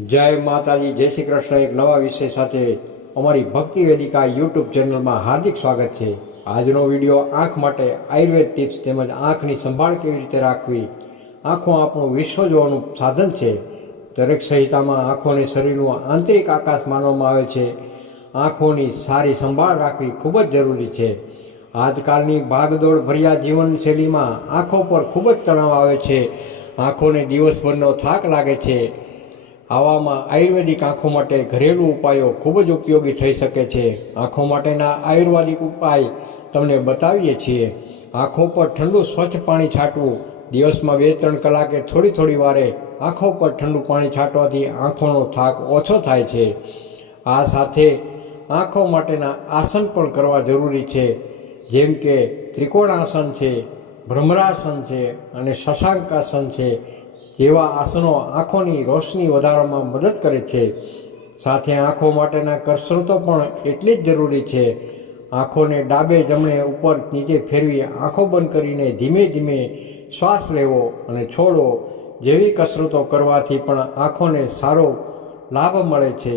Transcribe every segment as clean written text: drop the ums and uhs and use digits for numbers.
જય માતાજી, જય શ્રી કૃષ્ણ। એક નવા વિષય સાથે અમારી ભક્તિ વેદિકા યુટ્યુબ ચેનલમાં હાર્દિક સ્વાગત છે। આજનો વિડીયો આંખ માટે આયુર્વેદ ટિપ્સ તેમજ આંખની સંભાળ કેવી રીતે રાખવી। આંખો આપણું વિશ્વ જોવાનું સાધન છે। દરેક સંહિતામાં આંખોને શરીરનું આંતરિક આકાશ માનવામાં આવે છે। આંખોની સારી સંભાળ રાખવી ખૂબ જ જરૂરી છે। આજકાલની ભાગદોડ ભર્યા જીવનશૈલીમાં આંખો પર ખૂબ જ તણાવ આવે છે। આંખોને દિવસભરનો થાક લાગે છે। આવામાં આયુર્વેદિક આંખો માટે ઘરેલું ઉપાયો ખૂબ જ ઉપયોગી થઈ શકે છે। આંખો માટેના આયુર્વેદિક ઉપાય તમને બતાવીએ છીએ। આંખો પર ઠંડુ સ્વચ્છ પાણી છાંટવું। દિવસમાં 2-3 કલાકે થોડી વારે આંખો પર ઠંડુ પાણી છાંટવાથી આંખોનો થાક ઓછો થાય છે। આ સાથે આંખો માટેના આસન પણ કરવા જરૂરી છે, જેમ કે ત્રિકોણાસન છે, ભ્રમરાસન છે અને શશાંકાસન છે જેવા આસનો આંખોની રોશની વધારવામાં મદદ કરે છે। સાથે આંખો માટેના કસરતો પણ એટલી જ જરૂરી છે। આંખોને ડાબે જમણે ઉપર નીચે ફેરવી આંખો બંધ કરીને ધીમે ધીમે શ્વાસ લેવો અને છોડવો જેવી કસરતો કરવાથી પણ આંખોને સારો લાભ મળે છે।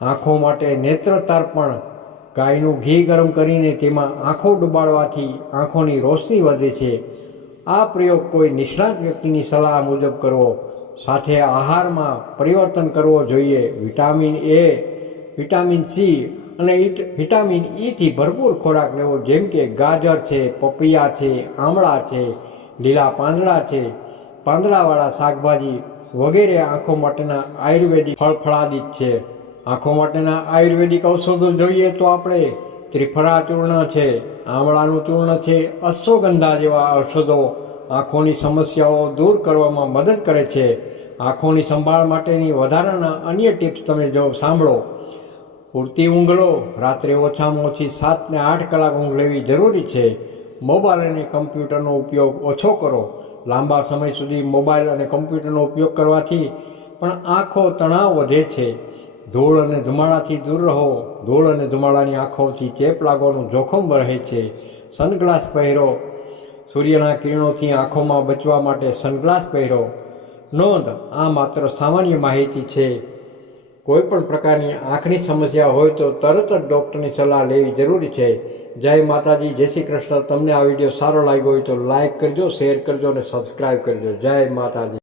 આંખો માટે નેત્રતાર્પણ, ગાયનું ઘી ગરમ કરીને તેમાં આંખો ડુબાડવાથી આંખોની રોશની વધે છે। આ પ્રયોગ કોઈ નિષ્ણાત વ્યક્તિની સલાહ મુજબ કરવો। સાથે આહારમાં પરિવર્તન કરવો જોઈએ। વિટામિન એ, વિટામિન સી અને વિટામિન ઈથી ભરપૂર ખોરાક લેવો, જેમ કે ગાજર છે, પપૈયા છે, આમળા છે, લીલા પાંદડા છે, પાંદડાવાળા શાકભાજી વગેરે આંખો માટેના આયુર્વેદિક ફળફળાદિત છે। આંખો માટેના આયુર્વેદિક ઔષધો જોઈએ તો આપણે ત્રિફળા ચૂર્ણ છે, આમળાનું ચૂર્ણ છે, અશ્વગંધા જેવા ઔષધો આંખોની સમસ્યાઓ દૂર કરવામાં મદદ કરે છે। આંખોની સંભાળ માટેની વધારાના અન્ય ટિપ્સ તમે જો સાંભળો। પૂરતી ઊંઘ લો। રાત્રે ઓછામાં ઓછી 7 થી 8 કલાક ઊંઘ લેવી જરૂરી છે। મોબાઈલ અને કમ્પ્યુટરનો ઉપયોગ ઓછો કરો। લાંબા સમય સુધી મોબાઈલ અને કમ્પ્યુટરનો ઉપયોગ કરવાથી પણ આંખો તણાવ વધે છે। ધૂળ અને ધુમાડાથી દૂર રહો। ધૂળ અને ધુમાડાની આંખોથી ચેપ લાગવાનું જોખમ રહે છે। સનગ્લાસ પહેરો। સૂર્યના કિરણોથી આંખોમાં બચવા માટે સનગ્લાસ પહેરો। નોંધ: આ માત્ર સામાન્ય માહિતી છે। કોઈ પણ પ્રકારની આંખની સમસ્યા હોય તો તરત જ ડૉક્ટરની સલાહ લેવી જરૂરી છે। જય માતાજી, જય શ્રી કૃષ્ણ। તમને આ વિડીયો સારો લાગ્યો હોય તો લાઈક કરજો, શેર કરજો અને સબસ્ક્રાઈબ કરજો। જય માતાજી।